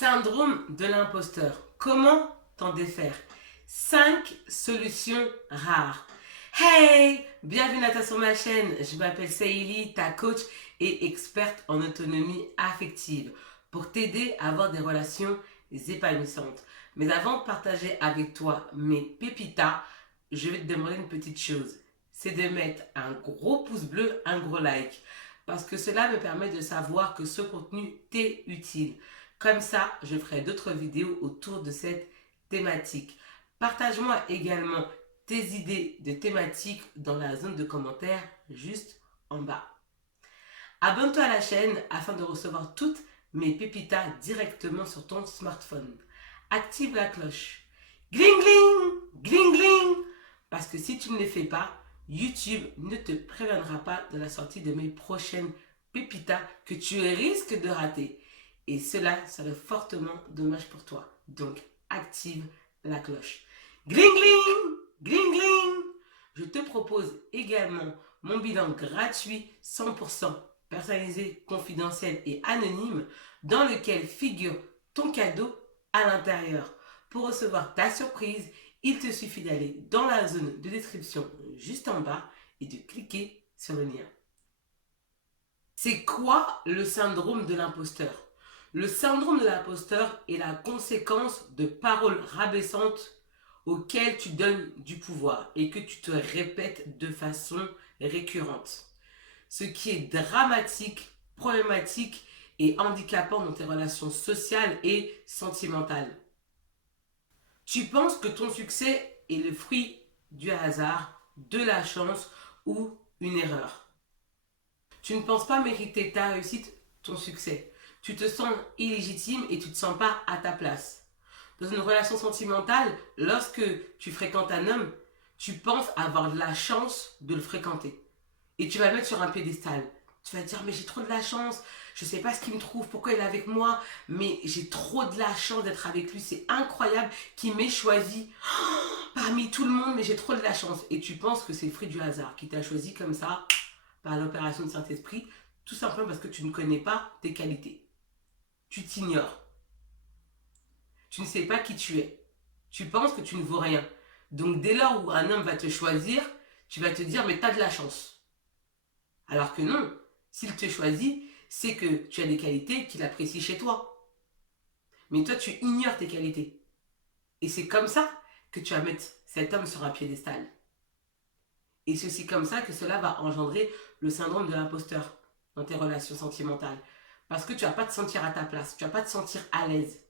Syndrome de l'imposteur. Comment t'en défaire? 5 solutions rares. Hey! Bienvenue à toi sur ma chaîne. Je m'appelle Saïli, ta coach et experte en autonomie affective pour t'aider à avoir des relations épanouissantes. Mais avant de partager avec toi mes pépitas, je vais te demander une petite chose. C'est de mettre un gros pouce bleu, un gros like. Parce que cela me permet de savoir que ce contenu t'est utile. Comme ça, je ferai d'autres vidéos autour de cette thématique. Partage-moi également tes idées de thématiques dans la zone de commentaires juste en bas. Abonne-toi à la chaîne afin de recevoir toutes mes pépitas directement sur ton smartphone. Active la cloche. Gling gling, gling gling. Parce que si tu ne le fais pas, YouTube ne te préviendra pas de la sortie de mes prochaines pépitas que tu risques de rater. Et cela serait fortement dommage pour toi. Donc, active la cloche. Gling gling, gling gling. Je te propose également mon bilan gratuit 100% personnalisé, confidentiel et anonyme dans lequel figure ton cadeau à l'intérieur. Pour recevoir ta surprise, il te suffit d'aller dans la zone de description juste en bas et de cliquer sur le lien. C'est quoi le syndrome de l'imposteur? Le syndrome de l'imposteur est la conséquence de paroles rabaissantes auxquelles tu donnes du pouvoir et que tu te répètes de façon récurrente. Ce qui est dramatique, problématique et handicapant dans tes relations sociales et sentimentales. Tu penses que ton succès est le fruit du hasard, de la chance ou une erreur. Tu ne penses pas mériter ta réussite, ton succès. Tu te sens illégitime et tu ne te sens pas à ta place. Dans une relation sentimentale, lorsque tu fréquentes un homme, tu penses avoir de la chance de le fréquenter. Et tu vas le mettre sur un piédestal. Tu vas te dire, mais j'ai trop de la chance, je ne sais pas ce qu'il me trouve, pourquoi il est avec moi, mais j'ai trop de la chance d'être avec lui, c'est incroyable qu'il m'ait choisi parmi tout le monde, mais j'ai trop de la chance. Et tu penses que c'est le fruit du hasard, qui t'a choisi comme ça, par l'opération de Saint-Esprit, tout simplement parce que tu ne connais pas tes qualités. Tu t'ignores. Tu ne sais pas qui tu es. Tu penses que tu ne vaux rien. Donc dès lors où un homme va te choisir, tu vas te dire, mais t'as de la chance. Alors que non, s'il te choisit, c'est que tu as des qualités qu'il apprécie chez toi. Mais toi, tu ignores tes qualités. Et c'est comme ça que tu vas mettre cet homme sur un piédestal. Et c'est aussi comme ça que cela va engendrer le syndrome de l'imposteur dans tes relations sentimentales. Parce que tu ne vas pas te sentir à ta place, tu ne vas pas te sentir à l'aise.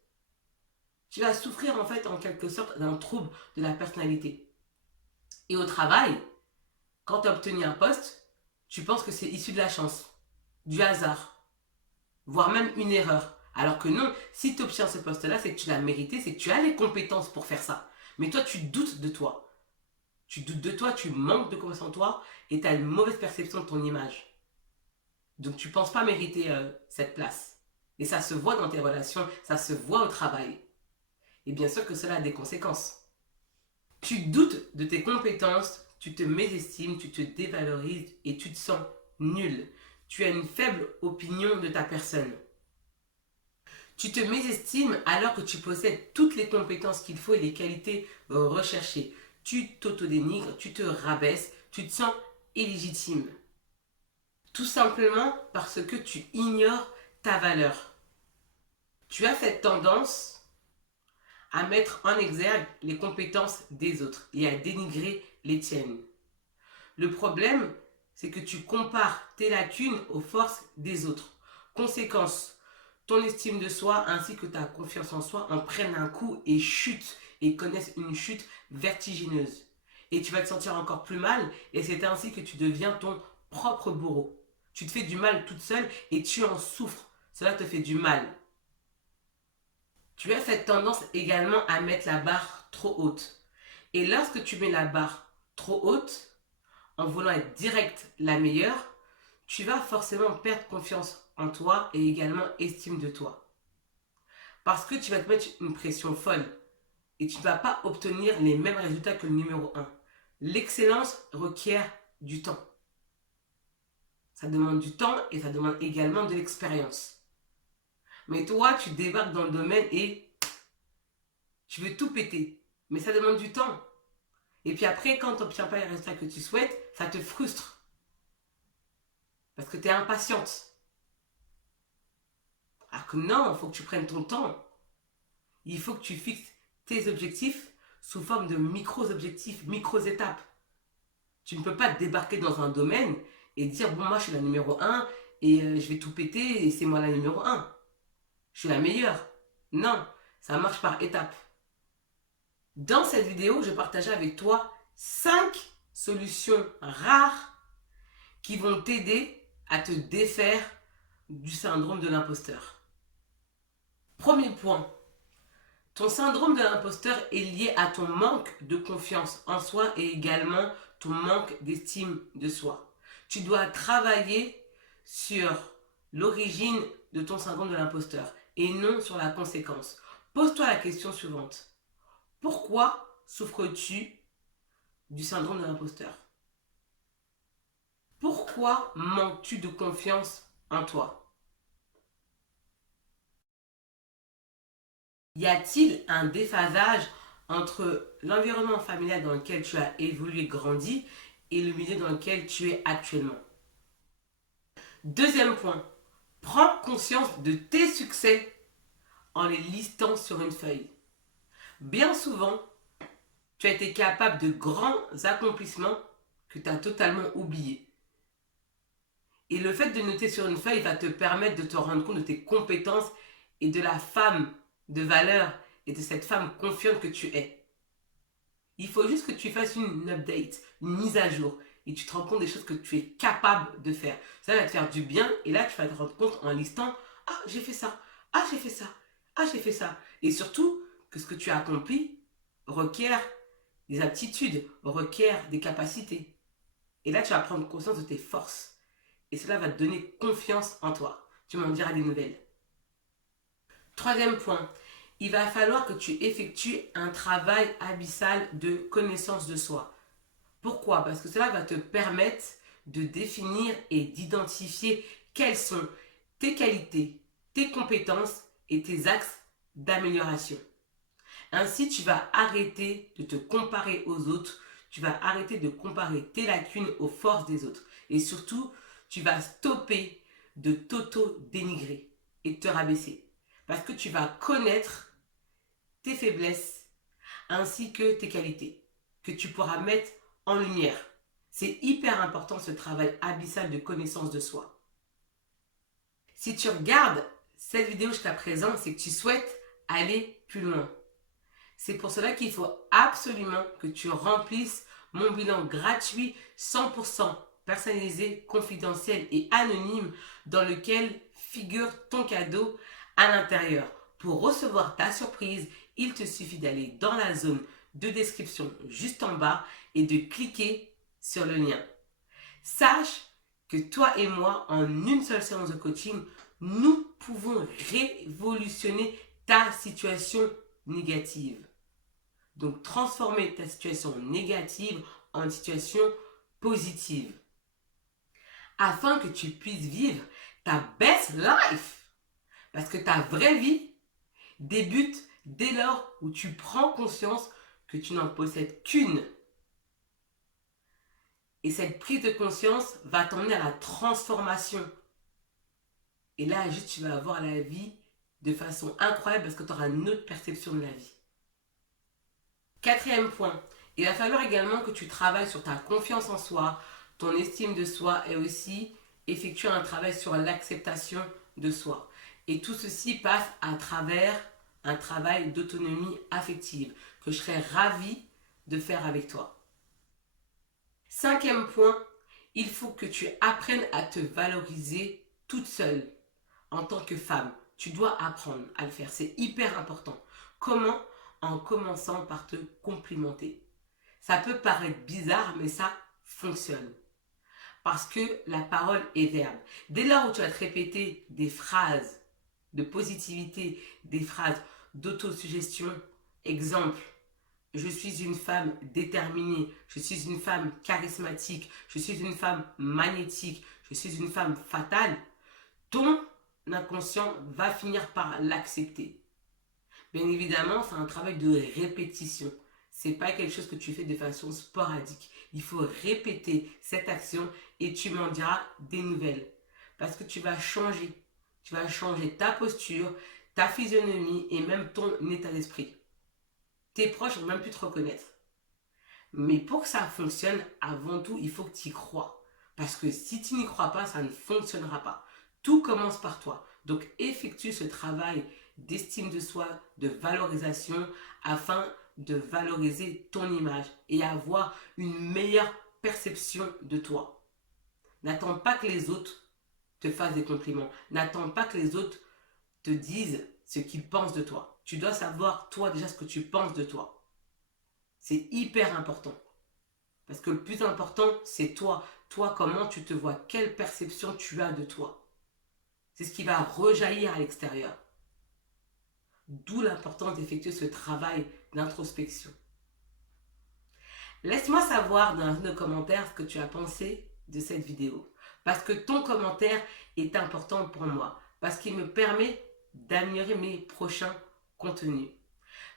Tu vas souffrir en fait en quelque sorte d'un trouble de la personnalité. Et au travail, quand tu as obtenu un poste, tu penses que c'est issu de la chance, du hasard, voire même une erreur. Alors que non, si tu obtiens ce poste-là, c'est que tu l'as mérité, c'est que tu as les compétences pour faire ça. Mais toi, tu doutes de toi. Tu doutes de toi, tu manques de confiance en toi et tu as une mauvaise perception de ton image. Donc tu ne penses pas mériter cette place. Et ça se voit dans tes relations, ça se voit au travail. Et bien sûr que cela a des conséquences. Tu doutes de tes compétences, tu te mésestimes, tu te dévalorises et tu te sens nul. Tu as une faible opinion de ta personne. Tu te mésestimes alors que tu possèdes toutes les compétences qu'il faut et les qualités recherchées. Tu t'autodénigres, tu te rabaisses, tu te sens illégitime. Tout simplement parce que tu ignores ta valeur. Tu as cette tendance à mettre en exergue les compétences des autres et à dénigrer les tiennes. Le problème, c'est que tu compares tes lacunes aux forces des autres. Conséquence, ton estime de soi ainsi que ta confiance en soi en prennent un coup et chutent et connaissent une chute vertigineuse. Et tu vas te sentir encore plus mal et c'est ainsi que tu deviens ton propre bourreau. Tu te fais du mal toute seule et tu en souffres. Cela te fait du mal. Tu as cette tendance également à mettre la barre trop haute. Et lorsque tu mets la barre trop haute, en voulant être direct la meilleure, tu vas forcément perdre confiance en toi et également estime de toi. Parce que tu vas te mettre une pression folle et tu ne vas pas obtenir les mêmes résultats que le numéro 1. L'excellence requiert du temps. Ça demande du temps et ça demande également de l'expérience. Mais toi, tu débarques dans le domaine et tu veux tout péter. Mais ça demande du temps. Et puis après, quand tu n'obtiens pas les résultats que tu souhaites, ça te frustre. Parce que tu es impatiente. Alors que non, il faut que tu prennes ton temps. Il faut que tu fixes tes objectifs sous forme de micro-objectifs, micro-étapes. Tu ne peux pas te débarquer dans un domaine et dire, bon, moi, je suis la numéro 1 et je vais tout péter et c'est moi la numéro 1. Je suis la meilleure. Non, ça marche par étapes. Dans cette vidéo, je partagerai avec toi 5 solutions rares qui vont t'aider à te défaire du syndrome de l'imposteur. Premier point, ton syndrome de l'imposteur est lié à ton manque de confiance en soi et également ton manque d'estime de soi. Tu dois travailler sur l'origine de ton syndrome de l'imposteur et non sur la conséquence. Pose-toi la question suivante. Pourquoi souffres-tu du syndrome de l'imposteur? Pourquoi manques-tu de confiance en toi? Y a-t-il un déphasage entre l'environnement familial dans lequel tu as évolué, grandi et le milieu dans lequel tu es actuellement? Deuxième point, prends conscience de tes succès en les listant sur une feuille. Bien souvent, tu as été capable de grands accomplissements que tu as totalement oubliés. Et le fait de noter sur une feuille va te permettre de te rendre compte de tes compétences et de la femme de valeur et de cette femme confiante que tu es. Il faut juste que tu fasses une update, une mise à jour et tu te rends compte des choses que tu es capable de faire. Ça va te faire du bien et là tu vas te rendre compte en listant « Ah, j'ai fait ça, ah, j'ai fait ça, ah, j'ai fait ça ». Et surtout que ce que tu as accompli requiert des aptitudes, requiert des capacités. Et là tu vas prendre conscience de tes forces. Et cela va te donner confiance en toi. Tu m'en diras des nouvelles. Troisième point, il va falloir que tu effectues un travail abyssal de connaissance de soi. Pourquoi? Parce que cela va te permettre de définir et d'identifier quelles sont tes qualités, tes compétences et tes axes d'amélioration. Ainsi, tu vas arrêter de te comparer aux autres, tu vas arrêter de comparer tes lacunes aux forces des autres. Et surtout, tu vas stopper de t'auto-dénigrer et de te rabaisser. Parce que tu vas connaître tes faiblesses ainsi que tes qualités que tu pourras mettre en lumière. C'est hyper important ce travail abyssal de connaissance de soi. Si tu regardes cette vidéo jusqu'à présent, c'est que tu souhaites aller plus loin. C'est pour cela qu'il faut absolument que tu remplisses mon bilan gratuit 100% personnalisé, confidentiel et anonyme dans lequel figure ton cadeau à l'intérieur. Pour recevoir ta surprise, il te suffit d'aller dans la zone de description juste en bas et de cliquer sur le lien. Sache que toi et moi, en une seule séance de coaching, nous pouvons révolutionner ta situation négative. Donc, transformer ta situation négative en situation positive. Afin que tu puisses vivre ta best life. Parce que ta vraie vie débute dès lors où tu prends conscience que tu n'en possèdes qu'une. Et cette prise de conscience va t'emmener à la transformation. Et là, juste, tu vas avoir la vie de façon incroyable parce que tu auras une autre perception de la vie. Quatrième point, il va falloir également que tu travailles sur ta confiance en soi, ton estime de soi et aussi effectuer un travail sur l'acceptation de soi. Et tout ceci passe à travers un travail d'autonomie affective que je serais ravie de faire avec toi. Cinquième point, il faut que tu apprennes à te valoriser toute seule en tant que femme. Tu dois apprendre à le faire, c'est hyper important. Comment? En commençant par te complimenter. Ça peut paraître bizarre, mais ça fonctionne. Parce que la parole est verbe. Dès lors où tu vas te répéter des phrases de positivité, des phrases d'autosuggestion, exemple, je suis une femme déterminée, je suis une femme charismatique, je suis une femme magnétique, je suis une femme fatale, ton inconscient va finir par l'accepter. Bien évidemment, c'est un travail de répétition. C'est pas quelque chose que tu fais de façon sporadique. Il faut répéter cette action et tu m'en diras des nouvelles. Parce que tu vas changer. Tu vas changer ta posture, ta physionomie et même ton état d'esprit. Tes proches vont même plus te reconnaître. Mais pour que ça fonctionne, avant tout, il faut que tu y crois. Parce que si tu n'y crois pas, ça ne fonctionnera pas. Tout commence par toi. Donc effectue ce travail d'estime de soi, de valorisation, afin de valoriser ton image et avoir une meilleure perception de toi. N'attends pas que les autres te fassent des compliments. N'attends pas que les autres te disent ce qu'ils pensent de toi. Tu dois savoir, toi, déjà, ce que tu penses de toi. C'est hyper important. Parce que le plus important, c'est toi. Toi, comment tu te vois, quelle perception tu as de toi. C'est ce qui va rejaillir à l'extérieur. D'où l'importance d'effectuer ce travail d'introspection. Laisse-moi savoir dans le commentaire ce que tu as pensé de cette vidéo. Parce que ton commentaire est important pour moi. Parce qu'il me permet d'améliorer mes prochains contenus.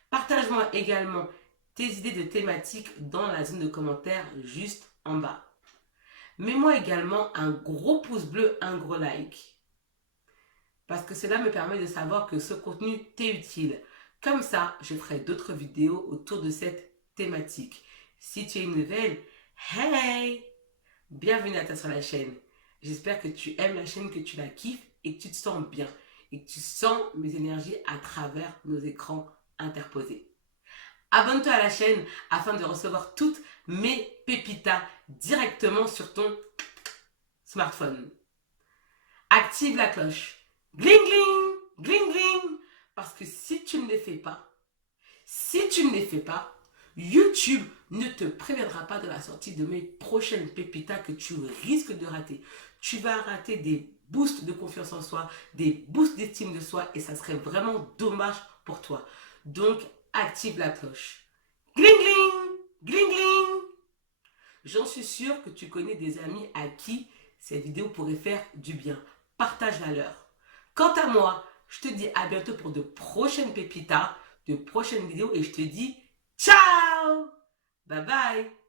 Partage-moi également tes idées de thématiques dans la zone de commentaires juste en bas. Mets-moi également un gros pouce bleu, un gros like. Parce que cela me permet de savoir que ce contenu t'est utile. Comme ça, je ferai d'autres vidéos autour de cette thématique. Si tu es une nouvelle, hey! Bienvenue à toi sur la chaîne. J'espère que tu aimes la chaîne, que tu la kiffes et que tu te sens bien. Et que tu sens mes énergies à travers nos écrans interposés. Abonne-toi à la chaîne afin de recevoir toutes mes pépitas directement sur ton smartphone. Active la cloche. Gling gling, gling gling. Parce que si tu ne les fais pas, YouTube ne te préviendra pas de la sortie de mes prochaines pépitas que tu risques de rater. Tu vas rater des boosts de confiance en soi, des boosts d'estime de soi et ça serait vraiment dommage pour toi. Donc, active la cloche. Gling gling, gling gling. J'en suis sûre que tu connais des amis à qui cette vidéo pourrait faire du bien. Partage-la leur. Quant à moi, je te dis à bientôt pour de prochaines pépitas, de prochaines vidéos et je te dis ciao! Bye bye!